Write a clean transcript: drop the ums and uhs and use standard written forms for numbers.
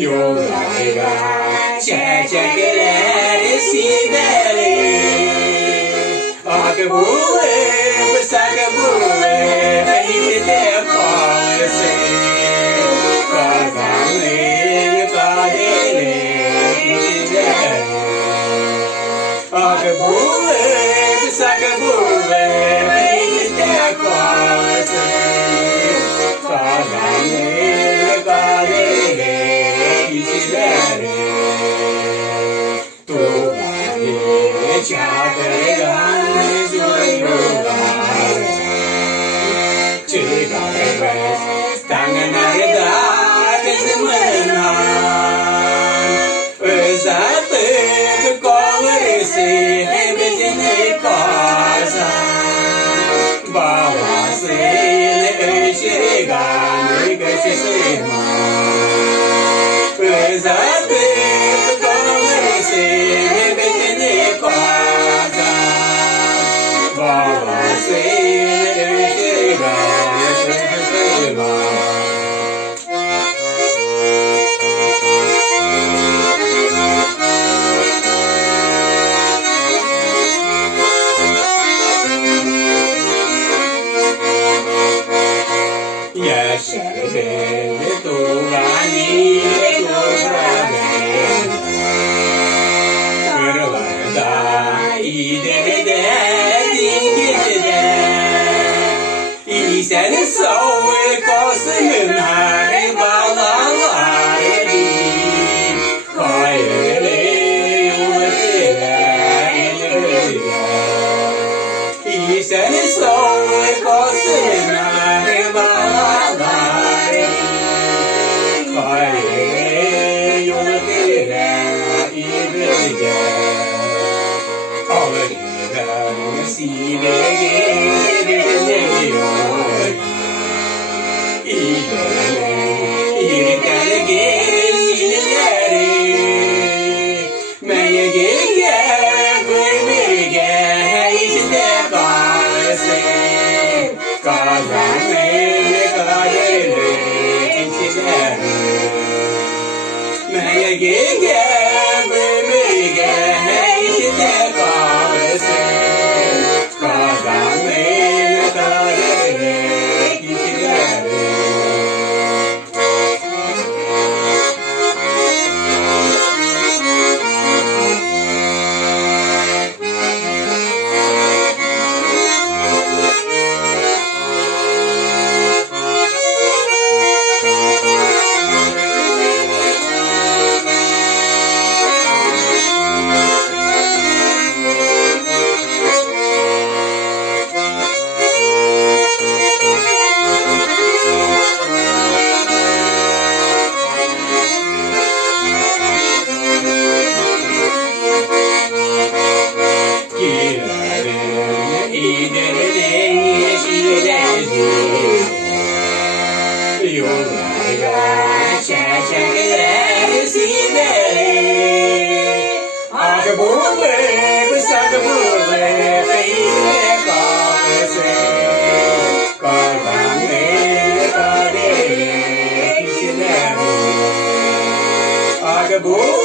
Yollara çiçekler silerim. Ak bulur, sak bulur, hiçte kalsın. Kazanır kaderim silerim. Ak bulur, sak bulur, hiçte kalsın. Kazanır kaderim silerim. Tuğla çadırdan duyuyorlar. Çıkarız tanrıda kızımından. Uzatır kollarısı hepsini kazan. Babasını ışıgan kaçışırmaz. Uzatır kollarısı hepsini kazan. Babasını ışıgan kaçışırmaz. Yaşarım tuğani toprağım. Kırlarda ileride dingilde. İsen soğuk olsun her bağlaları. Hayırlı yolları. İsen soğuk olsun her bağlaları. Hayırlı yolları ileride. Ağrıdan sileriyor. İrden gelsinleri. Meye gege kuymirge işte kalsın. Kazanır kaderli içleri. Meye gege kuymirge işte kalsın. Kazanır kaderli içleri. Yollara çiçekler silerim. Ak bulur, sak bulur, hiçte kalsın. Kazanır kaderim silerim. Ak bulur.